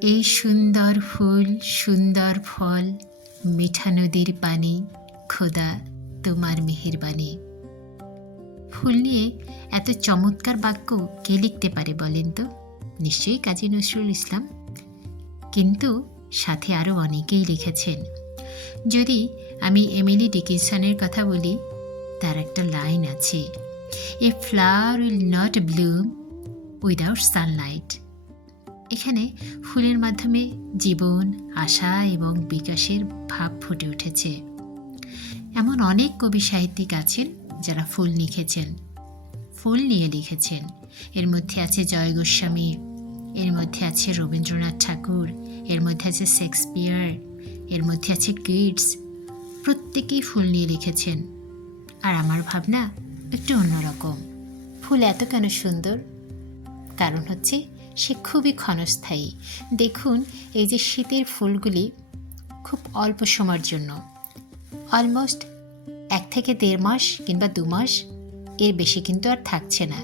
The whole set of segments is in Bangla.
এই সুন্দর ফুল, সুন্দর ফল, মিঠা নদীর পানি, খোদা তোমার মেহেরবানি। ফুল নিয়ে এত চমৎকার বাক্য কে লিখতে পারে বলেন তো? নিশ্চয়ই কাজী নজরুল ইসলাম, কিন্তু সাথে আরও অনেকেই লিখেছেন। যদি আমি এমিলি ডিকিনসনের কথা বলি, তার একটা লাইন আছে, a flower will not Bloom without Sunlight. এখানে ফুলের মাধ্যমে জীবন, আশা এবং বিকাশের ভাব ফুটে উঠেছে। এমন অনেক কবি সাহিত্যিক আছেন যারা ফুল লিখেছেন, ফুল নিয়ে লিখেছেন। এর মধ্যে আছে জয় গোস্বামী, এর মধ্যে আছে রবীন্দ্রনাথ ঠাকুর, এর মধ্যে আছে শেক্সপিয়ার, এর মধ্যে আছে কিটস। প্রত্যেকেই ফুল নিয়ে লিখেছেন। আর আমার ভাবনা একটু অন্যরকম। ফুল এত কেন সুন্দর? কারণ হচ্ছে সে খুবই ক্ষণস্থায়ী। দেখুন, এই যে শীতের ফুলগুলি খুব অল্প সময়ের জন্য, অলমোস্ট 1 থেকে 1.5 মাস কিংবা 2 মাস, এর বেশি কিন্তু আর থাকছে না।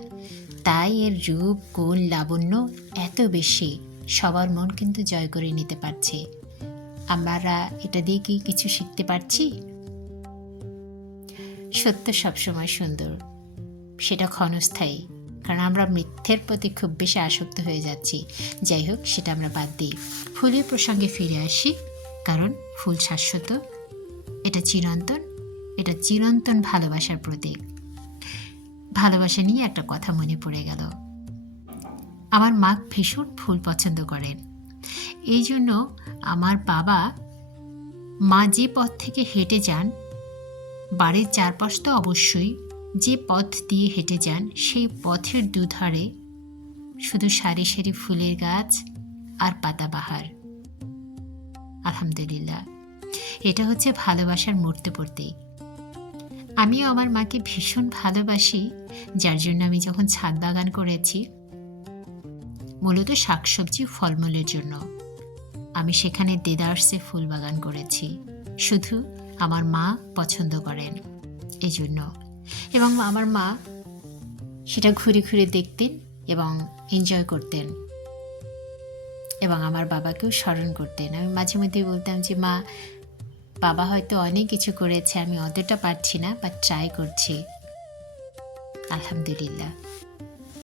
তাই এর রূপ, গুণ, লাবণ্য এত বেশি, সবার মন কিন্তু জয় করে নিতে পারছে। আমরা এটা দিয়ে কি কিছু শিখতে পারছি? সত্য সবসময় সুন্দর, সেটা ক্ষণস্থায়ী। কারণ আমরা মিথ্যের প্রতি খুব বেশি আসক্ত হয়ে যাচ্ছি। যাই হোক, সেটা আমরা বাদ দিই। ফুলের প্রসঙ্গে ফিরে আসি, কারণ ফুল শাশ্বত, এটা চিরন্তন, এটা চিরন্তন ভালোবাসার প্রতীক। ভালোবাসা নিয়ে একটা কথা মনে পড়ে গেল। আমার মা ভীষণ ফুল পছন্দ করেন। এই জন্য আমার বাবা, মা যে পথ থেকে হেঁটে যান, বাড়ির চারপাশ তো অবশ্যই, যে পথ দিয়ে হেঁটে যান সেই পথের দুধারে শুধু সারি সারি ফুলের গাছ আর পাতাবাহার। আলহামদুলিল্লাহ, এটা হচ্ছে ভালোবাসার মূর্ত প্রতীক। আমিও আমার মাকে ভীষণ ভালোবাসি, যার জন্য আমি যখন ছাদ বাগান করেছি, মূলত শাকসবজি ফলমূলের জন্য, আমি সেখানে দেদারসে ফুল বাগান করেছি। শুধু আমার মা পছন্দ করেন এই জন্য, এবং আমার মা সেটা ঘুরে ঘুরে দেখতেন এবং এনজয় করতেন, এবং আমার বাবাকেও স্মরণ করতেন। আমি মাঝে মধ্যেই বলতাম যে, মা, বাবা হয়তো অনেক কিছু করেছে, আমি অতটা পারছি না, বা ট্রাই করছি। আলহামদুলিল্লাহ।